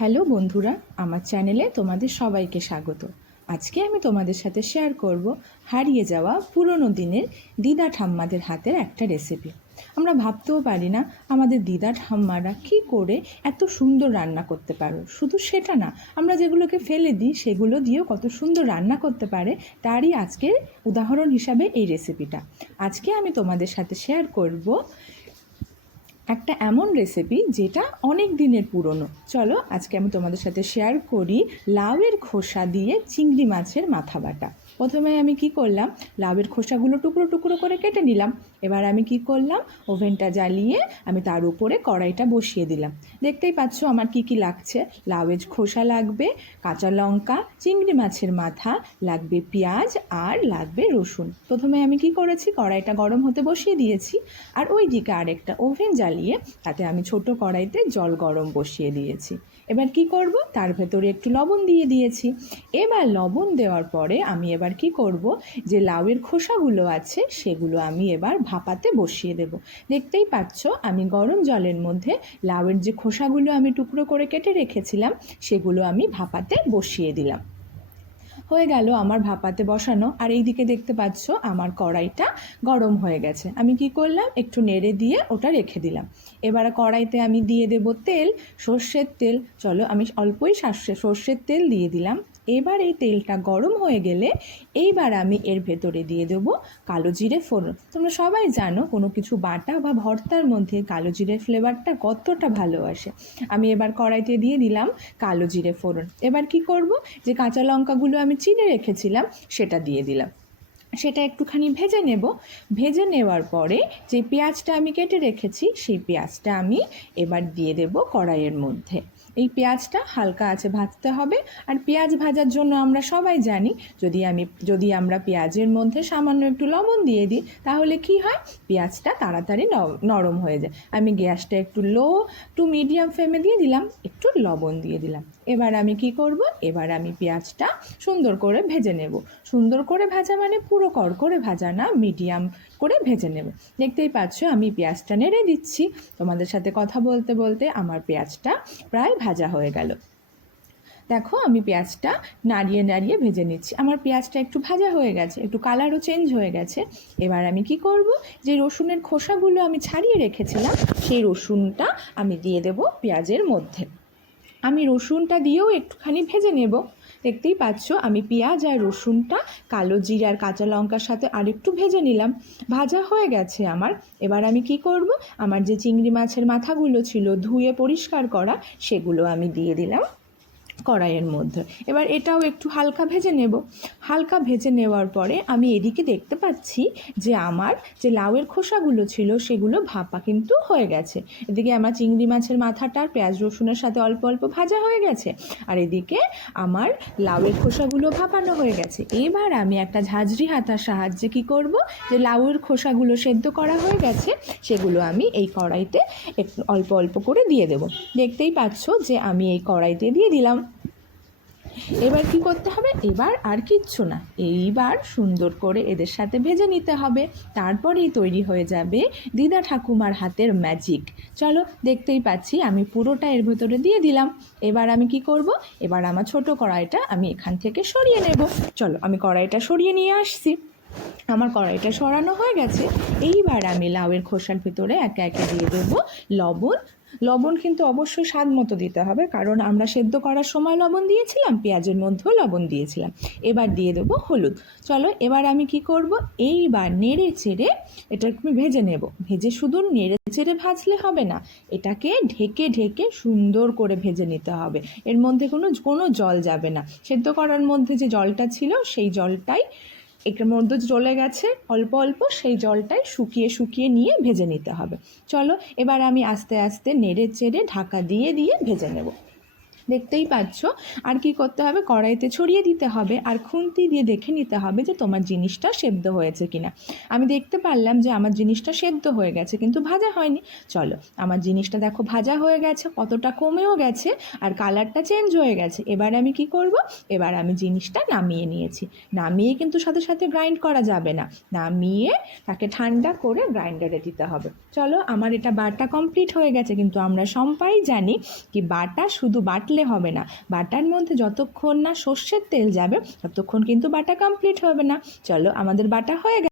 Hello বন্ধুরা, আমার চ্যানেলে তোমাদের সবাইকে স্বাগত। আজকে আমি তোমাদের সাথে শেয়ার করব হারিয়ে যাওয়া পুরনো দিনের দিদা ঠাম্মাদের হাতের একটা রেসিপি। আমরা ভাবতেও পারি না আমাদের দিদা ঠাম্মারা কী করে এত সুন্দর রান্না করতে পারো। শুধু সেটা না, আমরা যেগুলোকে ফেলে দিই সেগুলো দিয়েও কত সুন্দর রান্না করতে পারে, তারই আজকের উদাহরণ হিসাবে এই রেসিপিটা। আজকে আমি তোমাদের সাথে শেয়ার করব একটা এমন রেসিপি যেটা অনেক দিনের পুরনো। চলো আজকে আমি তোমাদের সাথে শেয়ার করি লাউয়ের খোসা দিয়ে চিংড়ি মাছের মাথা বাটা। প্রথমে আমি কি করলাম, লাউয়ের খোসাগুলো টুকরো টুকরো করে কেটে নিলাম। এবার আমি কি করলাম, ওভেনটা জ্বালিয়ে আমি তার উপরে কড়াইটা বসিয়ে দিলাম। দেখতেই পাচ্ছ আমার কি কি লাগছে। লাউয়ের খোসা লাগবে, কাঁচা লঙ্কা, চিংড়ি মাছের মাথা লাগবে, পেঁয়াজ আর লাগবে রসুন। প্রথমে আমি কি করেছি, কড়াইটা গরম হতে বসিয়ে দিয়েছি, আর ওই দিকে আরেকটা ওভেন জ্বালিয়ে তাতে আমি ছোট কড়াইতে জল গরম বসিয়ে দিয়েছি। এবার কি করব, তার ভেতরে একটু লবণ দিয়ে দিয়েছি। এবার লবণ দেওয়ার পরে আমি এবার কি করব, যে লাউয়ের খোসাগুলো আছে সেগুলো আমি এবার ভাপাতে বসিয়ে দেব। দেখতেই পাচ্ছ আমি গরম জলের মধ্যে লাউয়ের যে খোসাগুলো আমি টুকরো করে কেটে রেখেছিলাম সেগুলো আমি ভাপাতে বসিয়ে দিলাম। হয়ে গেল আমার ভাপাতে বসানো, আর এই দিকে দেখতে পাচ্ছ আমার কড়াইটা গরম হয়ে গেছে। আমি কি করলাম, একটু নেড়ে দিয়ে ওটা রেখে দিলাম। এবার কড়াইতে আমি দিয়ে দেব তেল, সর্ষের তেল। চলো আমি অল্পই সর্ষের তেল দিয়ে দিলাম। এবার এই তেলটা গরম হয়ে গেলে এইবার আমি এর ভেতরে দিয়ে দেবো কালো জিরে ফোড়ন। তোমরা সবাই জানো কোনো কিছু বাটা বা ভর্তার মধ্যে কালো জিরের ফ্লেভারটা কতটা ভালো আসে। আমি এবার কড়াইতে দিয়ে দিলাম কালো জিরে ফোড়ন। এবার কি করব, যে কাঁচা লঙ্কাগুলো আমি চিড়ে রেখেছিলাম সেটা দিয়ে দিলাম। সেটা একটুখানি ভেজে নেব। ভেজে নেওয়ার পরে যে পেঁয়াজটা আমি কেটে রেখেছি সেই পেঁয়াজটা আমি এবার দিয়ে দেব কড়াইয়ের মধ্যে। এই পেঁয়াজটা হালকা আছে ভাজতে হবে। আর পেঁয়াজ ভাজার জন্য আমরা সবাই জানি যদি আমরা পেঁয়াজের মধ্যে সামান্য একটু লবণ দিয়ে দিই তাহলে কি হয়, পেঁয়াজটা তাড়াতাড়ি নরম হয়ে যায়। আমি গ্যাসটা একটু লো টু মিডিয়াম ফ্লেমে দিয়ে দিলাম, একটু লবণ দিয়ে দিলাম। এবার আমি কি করব, এবার আমি পেঁয়াজটা সুন্দর করে ভেজে নেব। সুন্দর করে ভাজা মানে পুরো কড়কড়ে ভাজা না, মিডিয়াম করে ভেজে নেব। দেখতেই পাচ্ছ আমি পেঁয়াজটা নেড়ে দিচ্ছি। তোমাদের সাথে কথা বলতে বলতে আমার পেঁয়াজটা প্রায় ভাজা হয়ে গেল। দেখো আমি পেঁয়াজটা নাড়িয়ে নাড়িয়ে ভেজে নিচ্ছি। আমার পেঁয়াজটা একটু ভাজা হয়ে গেছে, একটু কালারও চেঞ্জ হয়ে গেছে। এবার আমি কি করব, যে রসুনের খোসাগুলো আমি ছাড়িয়ে রেখেছিলাম সেই রসুনটা আমি দিয়ে দেব পেঁয়াজের মধ্যে। আমি রসুনটা দিয়েও একটুখানি ভেজে নেব। দেখতেই পাচ্ছ আমি পেঁয়াজ আর রসুনটা কালো জিরা আর কাঁচা লঙ্কার সাথে আরেকটু ভেজে নিলাম। ভাজা হয়ে গেছে আমার। এবার আমি কি করব, আমার যে চিংড়ি মাছের মাথাগুলো ছিল ধুয়ে পরিষ্কার করা সেগুলো আমি দিয়ে দিলাম কড়াইয়ের মধ্যে। এবার এটাও একটু হালকা ভেজে নেব। হালকা ভেজে নেওয়ার পরে আমি এদিকে দেখতে পাচ্ছি যে আমার যে লাউয়ের খোসাগুলো ছিল সেগুলো ভাপা কিন্তু হয়ে গেছে। এদিকে আমার চিংড়ি মাছের মাথাটা পেঁয়াজ রসুনের সাথে অল্প অল্প ভাজা হয়ে গেছে, আর এদিকে আমার লাউয়ের খোসাগুলো ভাপানো হয়ে গেছে। এবার আমি একটা ঝাঁঝরি হাতার সাহায্যে কি করব, যে লাউয়ের খোসাগুলো সেদ্ধ করা হয়ে গেছে সেগুলো আমি এই কড়াইতে একটু অল্প অল্প করে দিয়ে দেব। দেখতেই পাচ্ছ যে আমি এই কড়াইতে দিয়ে দিলাম। এবার কি করতে হবে, এবার আর কিচ্ছু না, এইবার সুন্দর করে এদের সাথে ভেজে নিতে হবে। তারপরেই তৈরি হয়ে যাবে দিদা ঠাকুমার হাতের ম্যাজিক। চলো দেখতেই পাচ্ছি আমি পুরোটা এর ভেতরে দিয়ে দিলাম। এবার আমি কি করব, এবার আমার ছোট কড়াইটা আমি এখান থেকে সরিয়ে নেব। চলো আমি কড়াইটা সরিয়ে নিয়ে আসছি। আমার কড়াইটা সরানো হয়ে গেছে। এইবার আমি লাউয়ের খোসার ভিতরে একে একে দিয়ে দেবো লবণ। লবণ কিন্তু অবশ্যই স্বাদ মতো দিতে হবে, কারণ আমরা সেদ্ধ করার সময় লবণ দিয়েছিলাম, পেঁয়াজের মধ্যেও লবণ দিয়েছিলাম। এবার দিয়ে দেবো হলুদ। চলো এবার আমি কি করব, এইবার নেড়ে চেড়ে এটা একটু ভেজে নেব। ভেজে শুধু নেড়ে চেড়ে ভাজলে হবে না, এটাকে ঢেকে ঢেকে সুন্দর করে ভেজে নিতে হবে। এর মধ্যে কোনো জল যাবে না। সেদ্ধ করার মধ্যে যে জলটা ছিল সেই জলটাই এটার মধ্যে চলে গেছে অল্প অল্প, সেই জলটাই শুকিয়ে শুকিয়ে নিয়ে ভেজে নিতে হবে। চলো এবার আমি আস্তে আস্তে নেড়ে চেড়ে ঢাকা দিয়ে দিয়ে ভেজে নেব। দেখতেই পাচ্ছ আর কি করতে হবে, কড়াইতে ছড়িয়ে দিতে হবে আর খুন্তি দিয়ে দেখে নিতে হবে যে তোমার জিনিসটা সেদ্ধ হয়েছে কিনা। আমি দেখতে পারলাম যে আমার জিনিসটা সেদ্ধ হয়ে গেছে কিন্তু ভাজা হয়নি। চলো আমার জিনিসটা দেখো ভাজা হয়ে গেছে, কতটা কমেও গেছে আর কালারটা চেঞ্জ হয়ে গেছে। এবার আমি কি করব, এবার আমি জিনিসটা নামিয়ে নিয়েছি। নামিয়ে কিন্তু সাথে সাথে গ্রাইন্ড করা যাবে না, নামিয়ে তাকে ঠান্ডা করে গ্রাইন্ডারে দিতে হবে। চলো আমার এটা বাটা কমপ্লিট হয়ে গেছে, কিন্তু আমরা সবাই জানি কি বাটা শুধু বাটলে বাটলে হবে না, বাটার মধ্যে যতক্ষণ না সর্ষের তেল যাবে ততক্ষণ কিন্তু বাটা কমপ্লিট হবে না। চলো, আমাদের বাটা হয়ে গেছে।